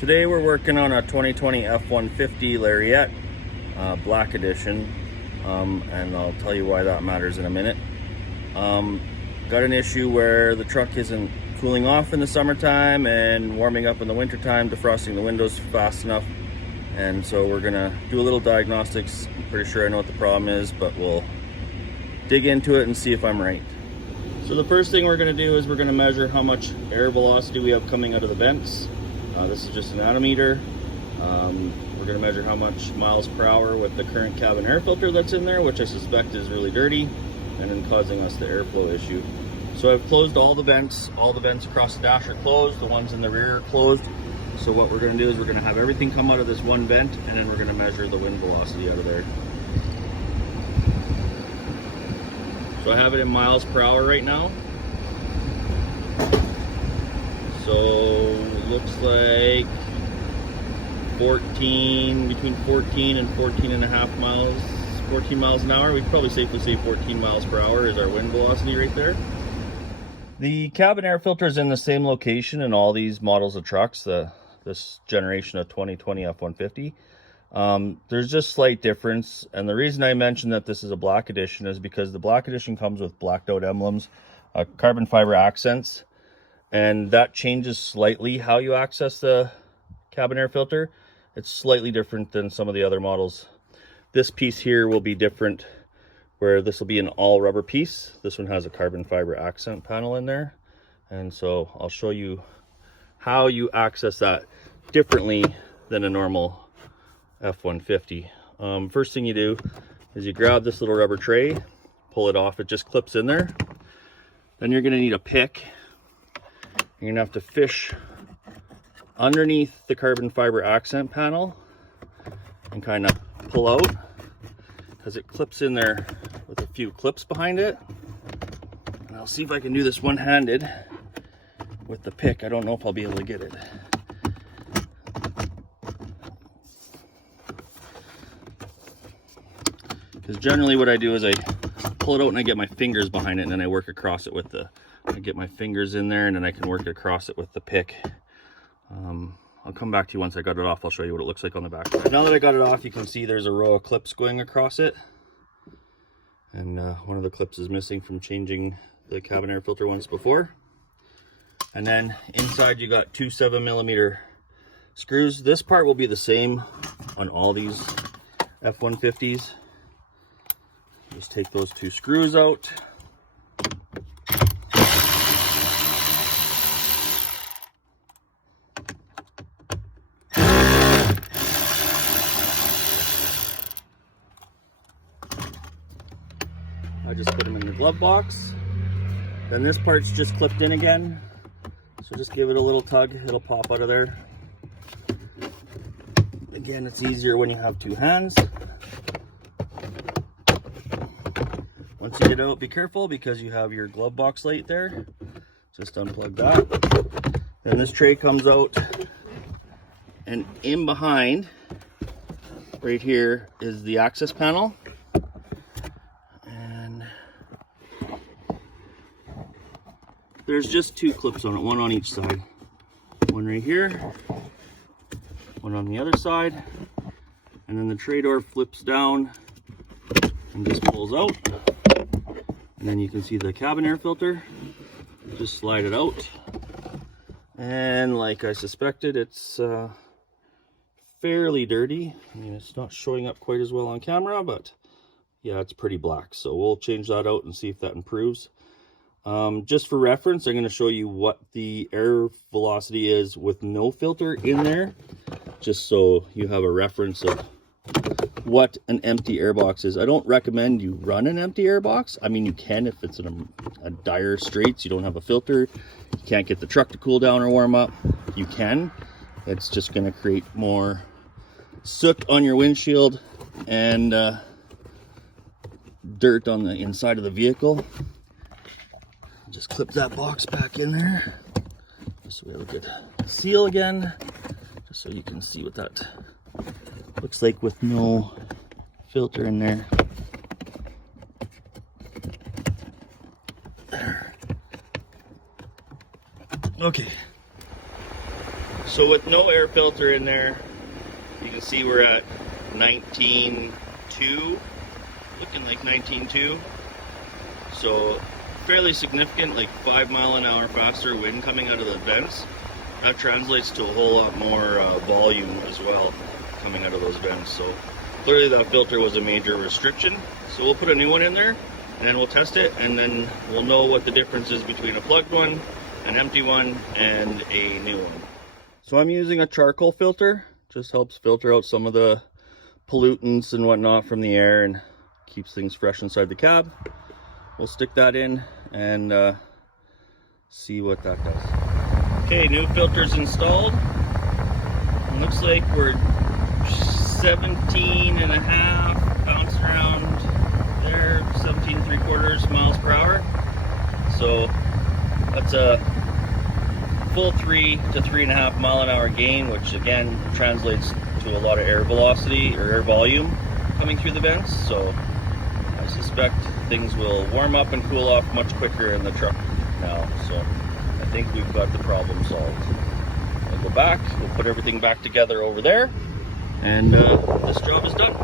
Today we're working on a 2020 F150 Lariat, black edition, and I'll tell you why that matters in a minute. Got an issue where the truck isn't cooling off in the summertime and warming up in the wintertime, defrosting the windows fast enough, and so we're gonna do a little diagnostics. I'm pretty sure I know what the problem is, but we'll dig into it and see if I'm right. So the first thing we're gonna do is we're gonna measure how much air velocity we have coming out of the vents. This is just an atometer. We're going to measure how much miles per hour with the current cabin air filter that's in there, which I suspect is really dirty and then causing us the airflow issue. So I've closed all the vents across the dash are closed, the ones in the rear are closed. So what we're going to do is we're going to have everything come out of this one vent, and then we're going to measure the wind velocity out of there. So I have it in miles per hour right now. So looks like between 14 and 14 and a half miles, 14 miles an hour. We could probably safely say 14 miles per hour is our wind velocity right there. The cabin air filter is in the same location in all these models of trucks, this generation of 2020 F150. There's just slight difference, and the reason I mentioned that this is a black edition is because the black edition comes with blacked out emblems, carbon fiber accents, and that changes slightly how you access the cabin air filter. It's slightly different than some of the other models. This piece here will be different, where this will be an all rubber piece. This one has a carbon fiber accent panel in there, and so I'll show you how you access that differently than a normal F150. First thing you do is you grab this little rubber tray, pull it off, it just clips in there. Then you're going to need a pick. You're gonna have to fish underneath the carbon fiber accent panel and kind of pull out, because it clips in there with a few clips behind it. And I'll see if I can do this one-handed with the pick. I don't know if I'll be able to get it. Because generally what I do is I pull it out and I get my fingers behind it, and then I work across it with I get my fingers in there, and then I can work across it with the pick. I'll come back to you once I got it off. I'll show you what it looks like on the back. Now that I got it off, you can see there's a row of clips going across it. And one of the clips is missing from changing the cabin air filter once before. And then inside you got two 7mm screws. This part will be the same on all these F150s. Just take those two screws out. I just put them in the glove box. Then this part's just clipped in again. So just give it a little tug, it'll pop out of there. Again, it's easier when you have two hands. Once you get it out, be careful because you have your glove box light there. Just unplug that. Then this tray comes out, and in behind, right here, is the access panel. There's just two clips on it, one on each side. One right here, one on the other side. And then the tray door flips down and just pulls out. And then you can see the cabin air filter. Just slide it out. And like I suspected, it's fairly dirty. I mean, it's not showing up quite as well on camera, but yeah, it's pretty black. So we'll change that out and see if that improves. Just for reference, I'm going to show you what the air velocity is with no filter in there, just so you have a reference of what an empty air box is. I don't recommend you run an empty air box. I mean, you can if it's in a dire straits, you don't have a filter, you can't get the truck to cool down or warm up, you can. It's just going to create more soot on your windshield and dirt on the inside of the vehicle. Just clip that box back in there, just so we have a good seal again, just so you can see what that looks like with no filter in there. There. Okay, So with no air filter in there, you can see we're at 19.2, looking like 19.2. So fairly significant, like 5 mile an hour faster wind coming out of the vents. That translates to a whole lot more volume as well coming out of those vents. So clearly that filter was a major restriction. So we'll put a new one in there and then we'll test it, and then we'll know what the difference is between a plugged one, an empty one, and a new one. So I'm using a charcoal filter. Just helps filter out some of the pollutants and whatnot from the air and keeps things fresh inside the cab. We'll stick that in and see what that does. Okay, new filter's installed. It looks like we're 17 and a half, bouncing around there, 17.75 miles per hour. So that's a full 3 to 3.5 mile an hour gain, which again translates to a lot of air velocity or air volume coming through the vents. So I suspect things will warm up and cool off much quicker in the truck now. So I think we've got the problem solved. We'll go back, we'll put everything back together over there, and this job is done.